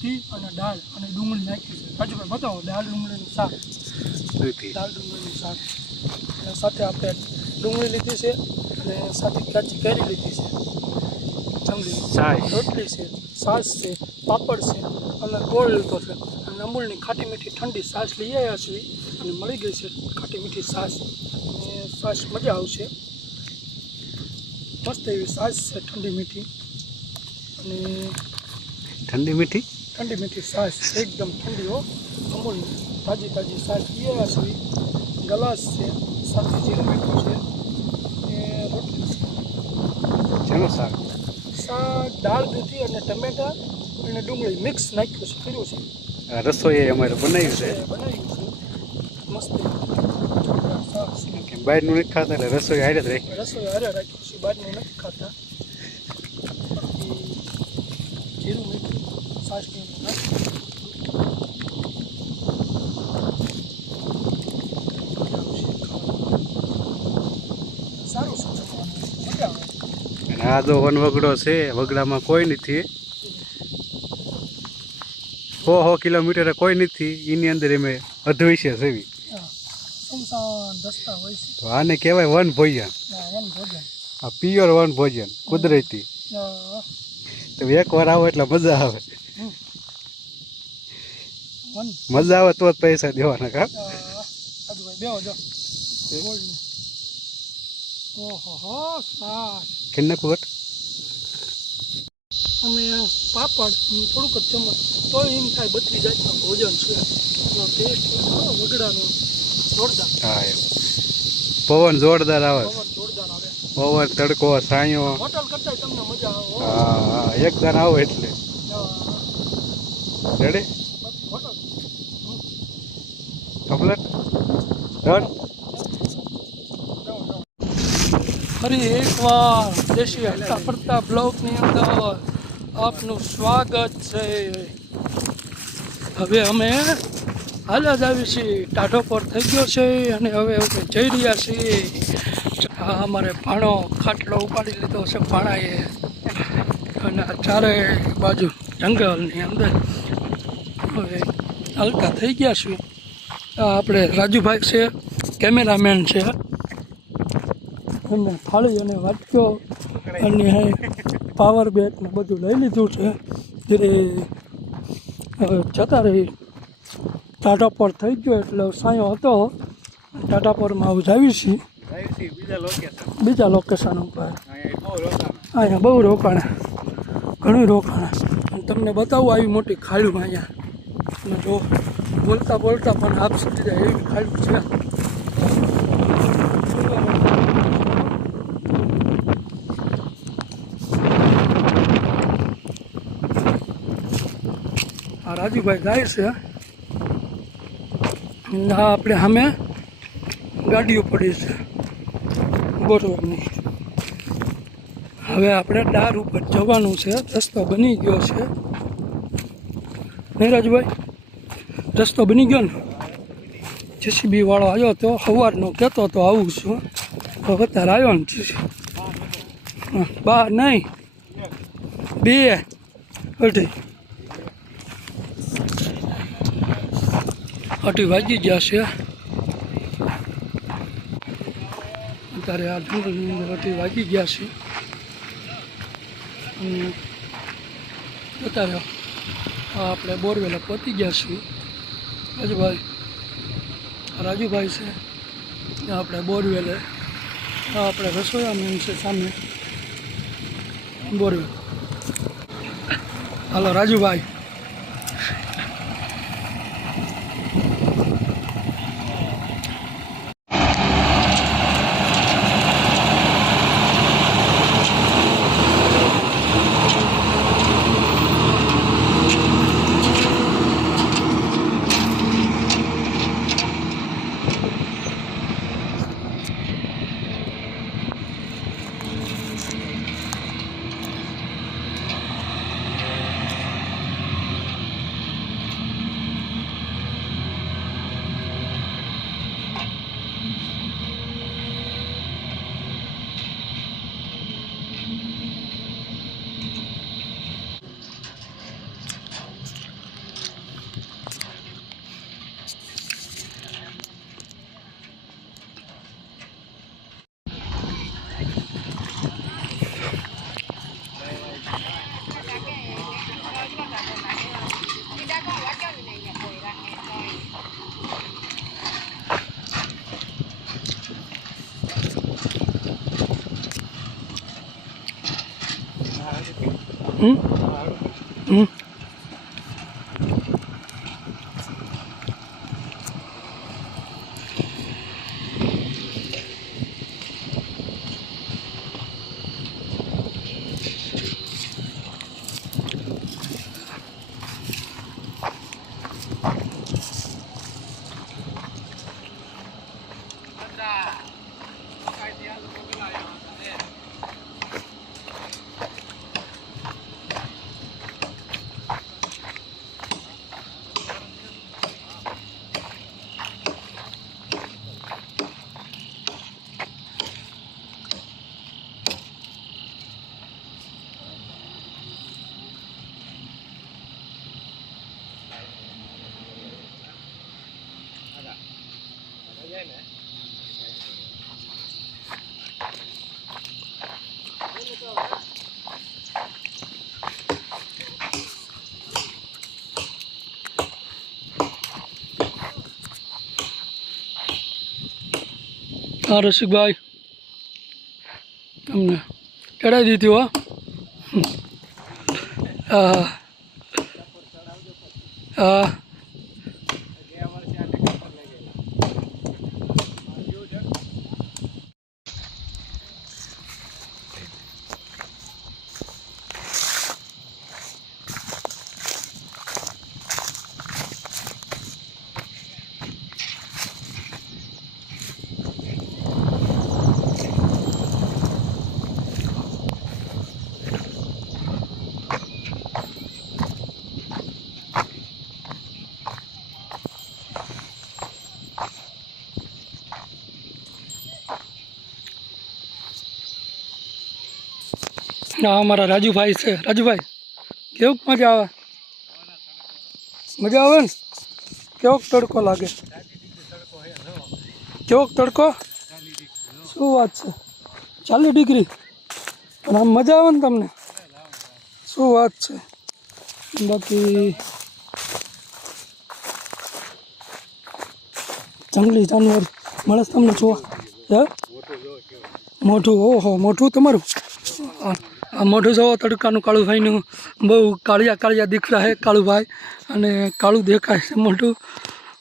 દૂધી અને દાળ અને ડુંગળી નાખી છે. રાજુભાઈ બતાવો, દાળ ડુંગળીનું શાક. દાળ ડુંગળીનું શાક અને સાથે આપણે ડુંગળી લીધી છે અને સાથે કાચી કેરી લીધી છે, રોટલી છે, છાશ છે, પાપડ છે અને ગોળ લીધો છે. અને અમૂલની ખાટી મીઠી ઠંડી છાશ લઈ આવ્યા છીએ અને મળી ગઈ છે ખાટી મીઠી છાશ. અને છાશ મજા આવશે, મસ્ત એવી છાશ છે ઠંડી મીઠી. અને ઠંડી મીઠી છાશ એકદમ ઠંડી હો, અમૂલની તાજી છાશ લઈ આવ્યા છીએ. ગ્લાસ છે, સાથે જીરું મીઠું છે અને રોટલી છે. શેનું શાક? દાળ દૂધી અને ટમેટા અને ડુંગળી મિક્સ નાખ્યું છે, કર્યું છે. રસોઈ અમારે બનાવ્યું છે મસ્ત. બહારનું નથી ખાતા એટલે રસોઈ હારે જ રાખી. રસોઈ હારે રાખ્યું છે, બહારનું નથી ખાતા. જીરું મીઠું છાશની સારું છે, મજા આવે. અને આ જો વનવગડો છે, વગડામાં કોઈ નથી. 100 કિલોમીટર કોઈ નથી. એની અંદર અમે અધવૈશ્ય સેવી. સુમસાન રસ્તા હોય છે. તો આને કહેવાય વન ભોજન. આ પ્યોર વન ભોજન, કુદરતી. તો એકવાર આવો એટલે મજા આવે. મજા આવે તો જ પૈસા દેવાના. કા કેટલા કુટ અમે પાપડ થોડુંક જ ચમચ તો એમ થાય 32 જાતના ભોજન છે. એનો ટેસ્ટ વગડાનો જોરદાર. હા, પવન જોરદાર આવે. જોરદાર આવે. પવન, તડકો, સાયો. હોટલ કરતા તમને મજા આવે. હા, એકદમ આવો એટલે રેડી. Hotel complete done. ફરી એકવાર દેશી હરતા ફરતા બ્લોગની અંદર આપનું સ્વાગત છે. હવે અમે હાલ જ આવી છીએ, ટાઢો પર થઈ ગયો છે અને હવે અમે જઈ રહ્યા છીએ. હા, અમારે ભાણો ખાટલો ઉપાડી લીધો છે ભાણાએ અને ચારે બાજુ જંગલની અંદર હવે હલકા થઈ ગયા છીએ. આપણે રાજુભાઈ છે, કેમેરામેન છે, અને થાળી અને વાટક્યો અને પાવર બેંક ને બધું લઈ લીધું છે. જ્યારે જતા રહી, ટાટા પર થઈ ગયો એટલે સાયો હતો. ટાટા પરમાં આવું જાવી છીએ બીજા લોકેશન ઉપર. અહીંયા બહુ રોકાણ, ઘણું રોકાણ. અને તમને બતાવું આવી મોટી ખાડું અહીંયા. અને જો બોલતા પણ આપ સુધી જાય એવી ખાડું છે. આ રાજુભાઈ જાય છે. આપણે સામે ગાડીઓ પડી છે બોરવડની. હવે આપણે ડાર ઉપર જવાનું છે. રસ્તો બની ગયો છે નહીં રાજુભાઈ? રસ્તો બની ગયો ને? જેસીબી વાળો આવ્યો તો સવારનો કહેતો તો આવું છું, તો અત્યારે આવ્યો ને બા નહીં 2 અઢી વાગી ગયા છે. અત્યારે આ જંગલની અંદર 2 વાગી ગયા છે. અત્યારે આપણે બોરવેલે પહોંચી ગયા છીએ. રાજુભાઈ છે આપણે બોરવેલે. આપણે રસોયા મેન છે સામે બોરવેલ. હાલો રાજુભાઈ. હમ હમ हाँ रसिक भाई તમને ચડાવી દીધી હો હા હા ના અમારા રાજુભાઈ છે રાજુભાઈ કેવું મજા આવે ને કેવો તડકો લાગે કેવો તડકો શું વાત છે 40 ડિગ્રી પણ આમ મજા આવે ને તમને શું વાત છે બાકી જંગલી જાનવર મળે છે તમને જોવા હે મોઢું ઓહો મોઢું તમારું આ મોઢું જોવો તડકાનું કાળુભાઈનું બહુ કાળિયા દીકરા છે કાળુભાઈ અને કાળું દેખાય છે મોઢું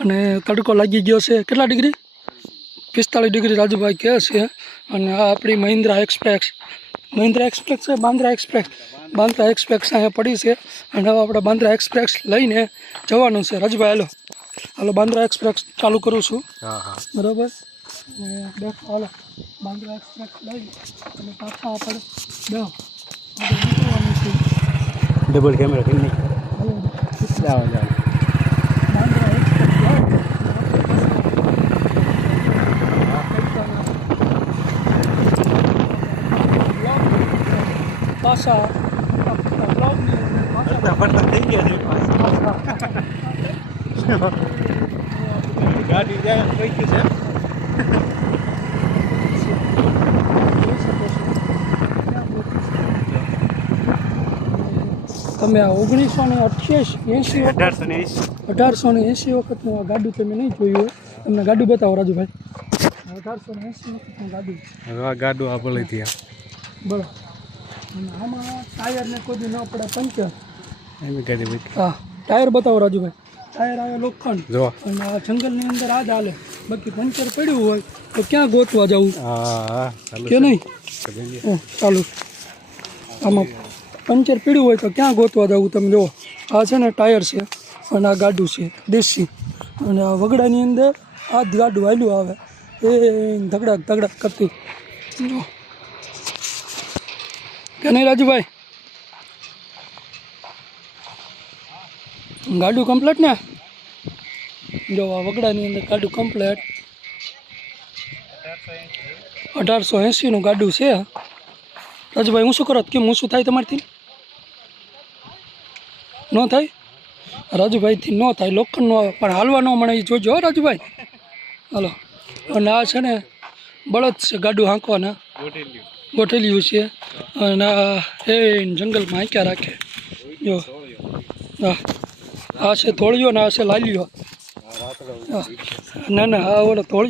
અને તડકો લાગી ગયો છે કેટલા ડિગ્રી 45 ડિગ્રી રાજુભાઈ કહે છે અને આ આપણી મહિન્દ્રા એક્સપ્રેસ છે બાંદ્રા એક્સપ્રેસ અહીંયા પડી છે અને હવે આપણે બાંદ્રા એક્સપ્રેસ લઈને જવાનું છે રાજુભાઈ હાલો બાંદ્રા એક્સપ્રેસ ચાલુ કરું છું બરાબર દેખો હાલો બાંદ્રા એક્સપ્રેસ લઈ અને પાછા આપણે ડબલ કેમેરા કરી નહીં જાઓ બાંદ્રા એક્સપ્રેસ પાછા ફરતા થઈ ગયા ગાડી જાય કઈ છે તમે આ 1880 વખતનું આ ગાડું તમે નહીં જોયું હોય તમને ગાડું બતાવો રાજુભાઈ 1880 વખતનું ગાડું હવે આ ગાડું આ ભલે થયા બરાબર અને આમાં ટાયરને કોઈ ન પડે પંચર એમ ગાડી હા ટાયર બતાવો રાજુભાઈ ટાયર આવે લોખંડ જો અને આ જંગલની અંદર આ જ હાલે બાકી પંચર પડ્યું હોય તો ક્યાં ગોતવા જવું કે નહીં ચાલુ આમાં પંચર પડ્યું હોય તો ક્યાં ગોતવા જવું તમે જુઓ આ છે ને ટાયર છે અને આ ગાડું છે દેશી અને આ વગડાની અંદર આ જ ગાડું હાલ્યું આવે એ ધગડાક કરતી જો કે નહીં રાજુભાઈ ગાડું કમ્પ્લેટ ને જો આ વગડાની અંદર ગાડું કમ્પ્લેટ 1880નું ગાડું છે રાજુભાઈ હું શું કરો કેમ હું શું થાય તમારથી ન થાય રાજુભાઈથી ન થાય લોખંડ ન આવે પણ હાલવા ન મળે એ જોજો રાજુભાઈ હાલો અને આ છે ને બળદ છે ગાડું હાંકવાના ગોઠેલિયું છે અને એ જંગલમાં હાંક્યા રાખે જો હા આ છે થોળિયો ને આ છે લાલિયો ના આ ઓલો થોળિયો